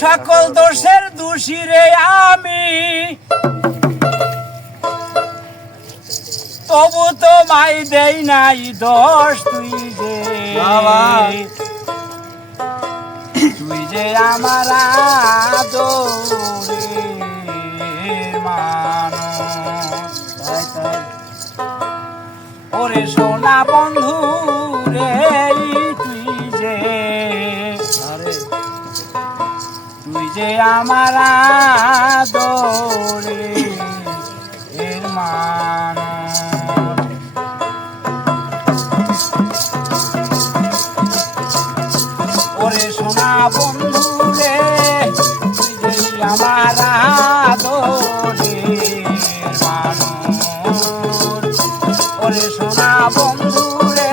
সকল দোষের দোষী রে আমি, তবু তোমায় দেই নাই দোষ। তুই যে আমার আদরের মানুষ। ওরে সোনা বন্ধু রে, তুই যে আমার আদরের মানুষ। ওরে সোনা বন্ধু রে, তুই যে আমার আদরের মানুষ। ওরে সোনা বন্ধু রে,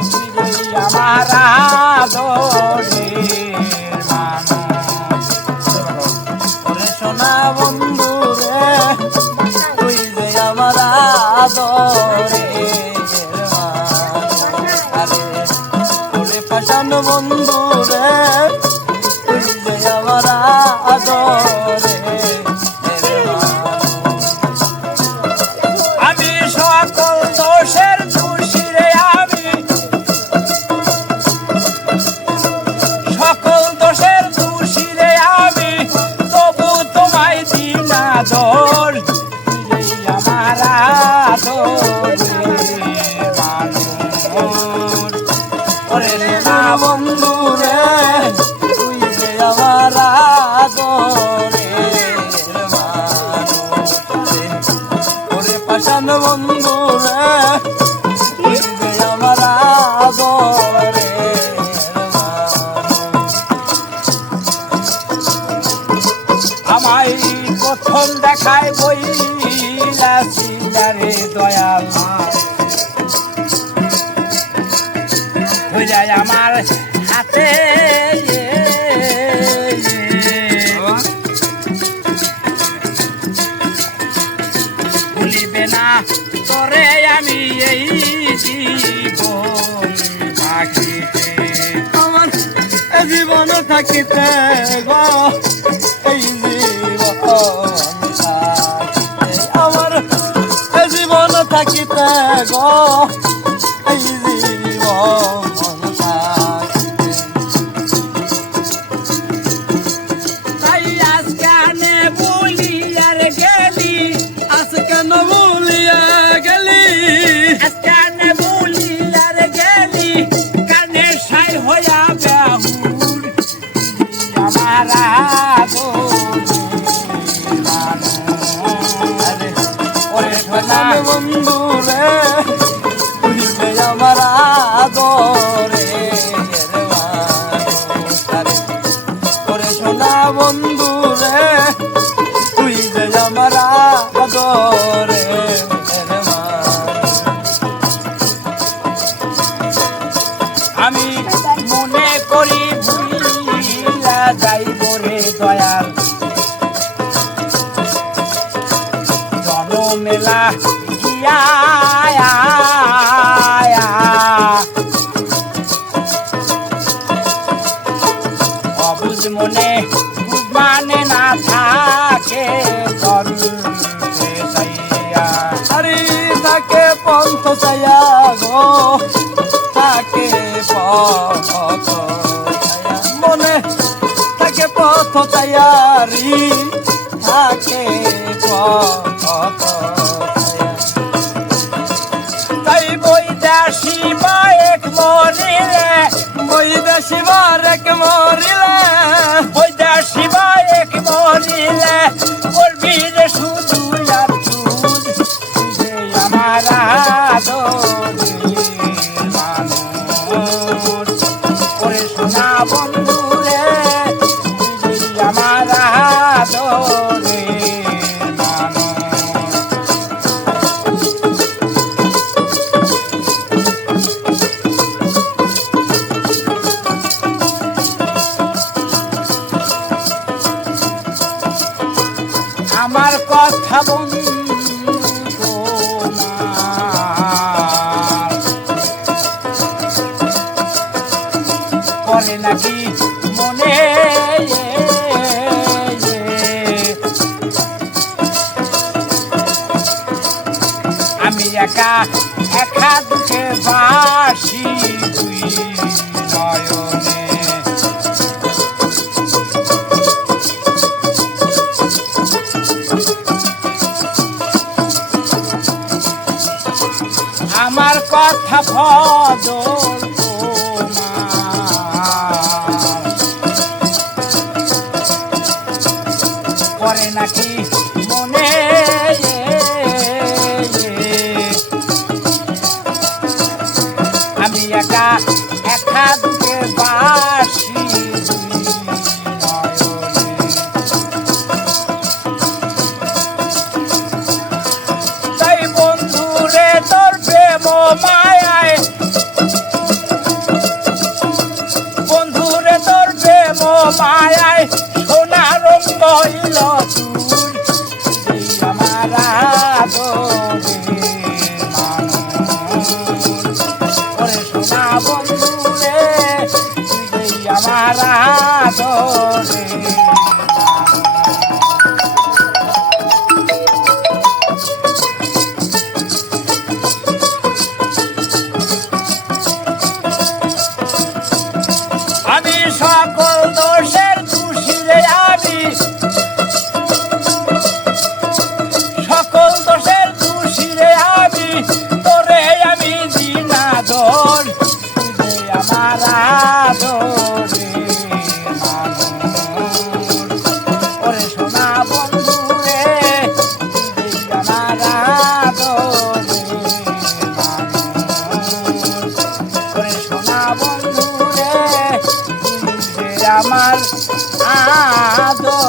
তুই যে আমার আদরের মানুষ। ওরে সোনা বন্ধু রে, তুই যে আমার আদরের মানুষ। ওরে পাশান বন্ধু রে, তুই যে আমার আদরের মানুষ। আমি সকল দোষের দোষী রে আমি, সকল দোষের দোষী রে আমি, তবু তোমায় দিই না দোষ। তুই যে আমার আদরের মানুষ। ওরে সোনা বন্ধু রে, তুই যে আমার আদরের মানুষ। ওরে পাশান বন্ধু রে, তুই যে আমার আদরের মানুষ। আমায় প্রথম দেখায় বইলা রে দয়াল, হয়ে যায় আমার হাতে। ভুলিবে না তোরে আমি এই জীবন থাকিতে, আমার জীবন থাকিতে গো, এই জীবন থাকিতে, আমার জীবন থাকিতে গো, এই জীবন থাকিতে। তাই আজকানে বলিয়ার গেলি, আজকান বলিয়া গেলি, আজকানে বলিয়ার গেলি, কানে সাই হইয়া বেহুর। আমার আদরের মানুষ। ওরে সোনা বন্ধু রে, তুই যে আমার আদরের মানুষ। ওরে সোনা বন্ধু রে, তুই যে আমার আদরের মানুষ। আমি মনে করি ভুলিয়া যাইব রে দয়াল, জনমেলা গিয়া অবুঝ মনে বুঝ মানে না থাকে তরুণে চাইয়া। আরে থাকে পন্থ চাইয়া গো, থাকে পথ চাইয়া, মনে থাকে পথ চাইয়ারি, থাকে পথ চাইয়া। তাই বৈদাসী বা এক মরিলে, বৈদাসী বা এক মরিলে, বৈদাসী বা এক মরিলে, করবি রে শুধু আর তুই যে আমার আদরের মানুষ। ওরে সোনা বন্ধু রে, তুই যে আমার আদরের মানুষ। আমার কথা বন্ধু করে নাকি মনে একা একা দুঃখে বাসি দুই নয়নে আমার কথা ভজল করে নাকি মনে আমি একা একা দুঃখে বাসি তাই বন্ধুরে তোর প্রেম মায়ায় বন্ধুরে তোর প্রেম মায়ায় সোনা রঙ হইল আমার ওরে সোনা বন্ধুরে আমার আদরে আমি সকল দোষের দোষী রে আমি সকল দোষের দোষী রে আমি তোরে আমি দিনা দোষ আমার আদরে ওরে সোনা বন্ধু রে আমার আদরে ওরে সোনা বন্ধু রে আমার আদর